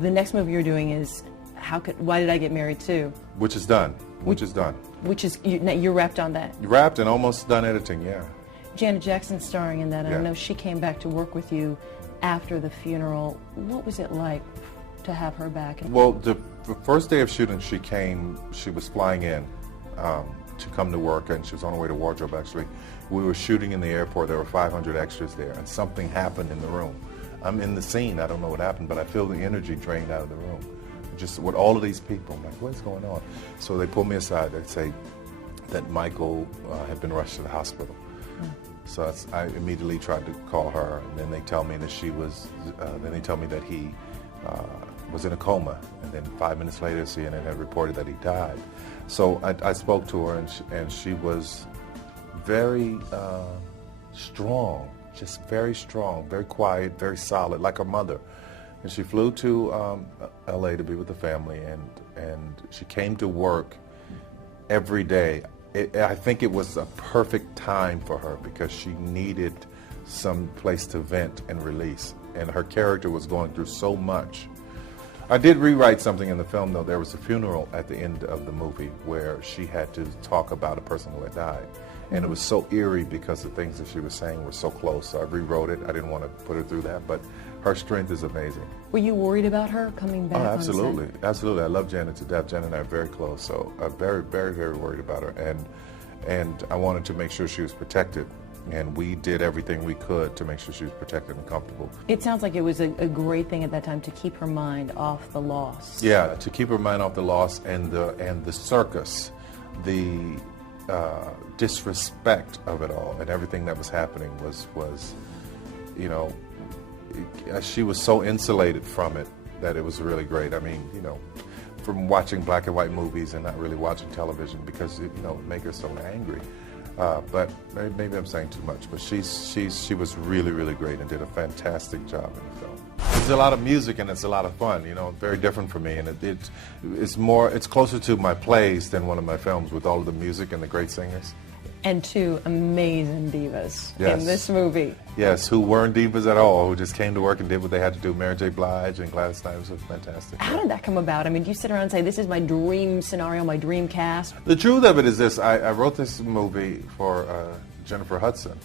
the next movie you're doing is Why Did I Get Married Too? Which is done. Which is you're wrapped on that. Wrapped and almost done editing. Yeah. Janet Jackson starring in that, and Yeah. I know she came back to work with you after the funeral. What was it like to have her back? Well, the first day of shooting, she was flying in to come to work, and she was on her way to wardrobe, actually. We were shooting in the airport. There were 500 extras there, and something happened in the room. I'm in the scene. I don't know what happened, but I feel the energy drained out of the room. Just with all of these people, I'm like, what's going on? So they pull me aside. They say that Michael had been rushed to the hospital. So I immediately tried to call her, and then they tell me that he was in a coma, and then 5 minutes later, CNN had reported that he died. So I spoke to her, and she was very strong, just very strong, very quiet, very solid, like her mother. And she flew to L.A. to be with the family, and she came to work every day. I think it was a perfect time for her because she needed some place to vent and release, and her character was going through so much. I did rewrite something in the film, though. There was a funeral at the end of the movie where she had to talk about a person who had died, and it was so eerie because the things that she was saying were so close. So I rewrote it. I didn't want to put her through that, but her strength is amazing. Were you worried about her coming back? Oh, absolutely, absolutely. I love Janet to death. Janet and I are very close, so I'm very, very, very worried about her, and I wanted to make sure she was protected. And we did everything we could to make sure she was protected and comfortable. It sounds like it was a great thing at that time to keep her mind off the loss. Yeah, to keep her mind off the loss and the circus, the disrespect of it all, and everything that was happening was you know, she was so insulated from it that it was really great. I mean, you know, from watching black and white movies and not really watching television because it, you know, make her so angry. But maybe I'm saying too much, but she was really, really great and did a fantastic job in the film. There's a lot of music and it's a lot of fun, you know, very different for me, and it's closer to my plays than one of my films with all of the music and the great singers. And two amazing divas in this movie. Yes, who weren't divas at all, who just came to work and did what they had to do. Mary J. Blige and Gladys Knight was fantastic. How did that come about? I mean, do you sit around and say, this is my dream scenario, my dream cast? The truth of it is this. I wrote this movie for Jennifer Hudson,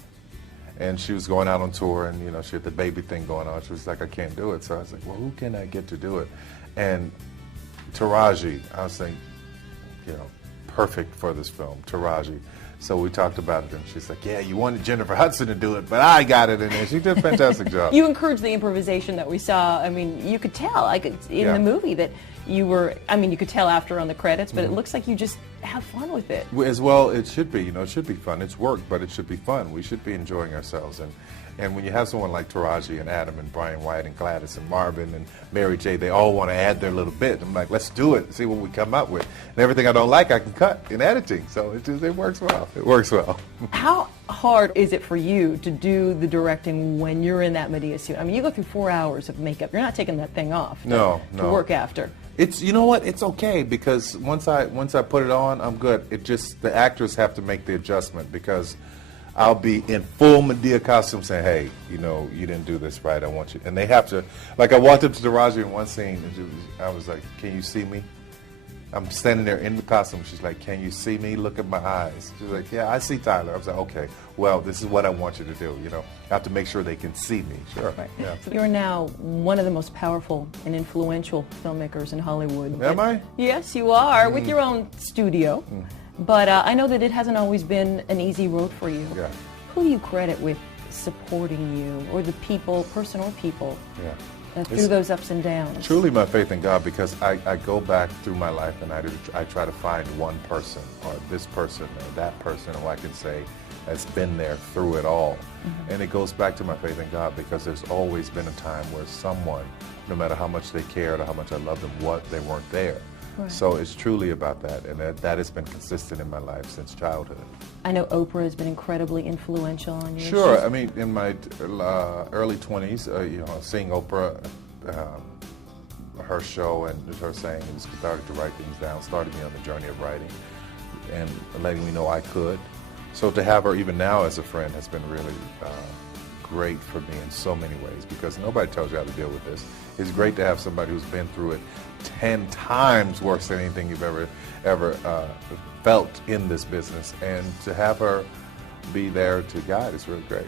and she was going out on tour, and, you know, she had the baby thing going on. She was like, I can't do it. So I was like, well, who can I get to do it? And Taraji, I was thinking, you know, perfect for this film, Taraji. So we talked about it, and she's like, yeah, you wanted Jennifer Hudson to do it, but I got it in there. She did a fantastic job. You encouraged the improvisation that we saw. I mean, you could tell in the movie that you were, I mean, you could tell after on the credits, but it looks like you just have fun with it. As well, it should be. You know, it should be fun. It's work, but it should be fun. We should be enjoying ourselves. And when you have someone like Taraji and Adam and Brian White and Gladys and Marvin and Mary J., they all want to add their little bit. I'm like, let's do it, see what we come up with. And everything I don't like, I can cut in editing. So it works well. It works well. How hard is it for you to do the directing when you're in that Medea suit? I mean, you go through 4 hours of makeup. You're not taking that thing off to work after. It's, you know what, it's okay, because once I put it on, I'm good. It just, the actors have to make the adjustment, because I'll be in full Medea costume saying, hey, you know, you didn't do this right, I want you. And they have to, like I walked up to Taraji in one scene, and I was like, can you see me? I'm standing there in the costume. She's like, can you see me? Look at my eyes. She's like, yeah, I see Tyler. I was like, okay, well, this is what I want you to do. You know, I have to make sure they can see me. Sure. Right. Yeah. You're now one of the most powerful and influential filmmakers in Hollywood. Am I? Yes, you are, with your own studio. But I know that it hasn't always been an easy road for you. Yeah. Who do you credit with supporting you, or the people, person or people, through those ups and downs? Truly my faith in God, because I go back through my life and I try to find one person, or this person or that person, who I can say has been there through it all. And it goes back to my faith in God, because there's always been a time where someone, no matter how much they cared or how much I loved them, they weren't there. Right. So it's truly about that, and that has been consistent in my life since childhood. I know Oprah has been incredibly influential on you. Sure. I mean, in my early 20s, you know, seeing Oprah, her show, and her saying it was cathartic to write things down, started me on the journey of writing and letting me know I could. So to have her even now as a friend has been really great for me in so many ways because nobody tells you how to deal with this. It's great to have somebody who's been through it 10 times worse than anything you've ever felt in this business, and to have her be there to guide is really great.